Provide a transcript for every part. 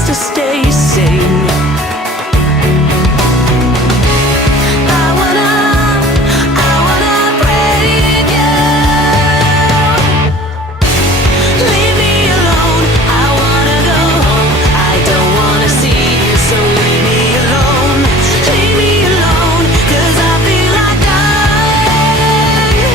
just to stay sane. I wanna break you. Leave me alone, I wanna go home. I don't wanna see you, so leave me alone. Leave me alone, 'cause I feel like dying.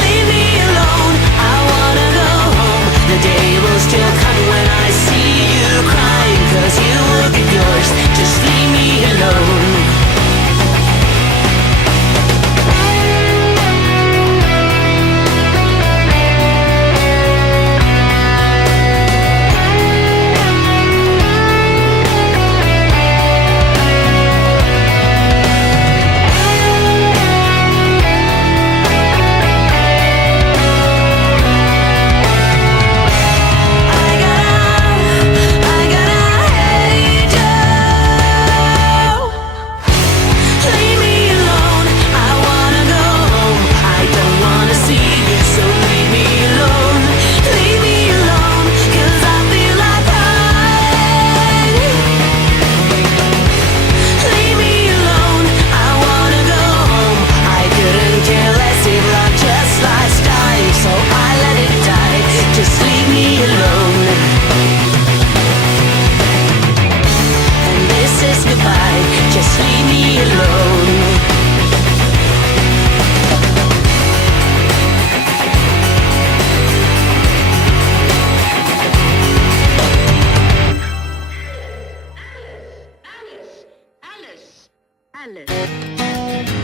Leave me alone, I wanna go home. The day will still come when I see you crying, 'cause you will get yours. Just leave me alone. I gotta hate you. Leave me alone, I wanna go home. I don't wanna see you, so leave me alone. Leave me alone, 'cause I feel like crying. Leave me alone, I wanna go home. I couldn't care less if love just lies dying, so I let it die. Just leave me alone. And this is goodbye, just leave me alone. Alice.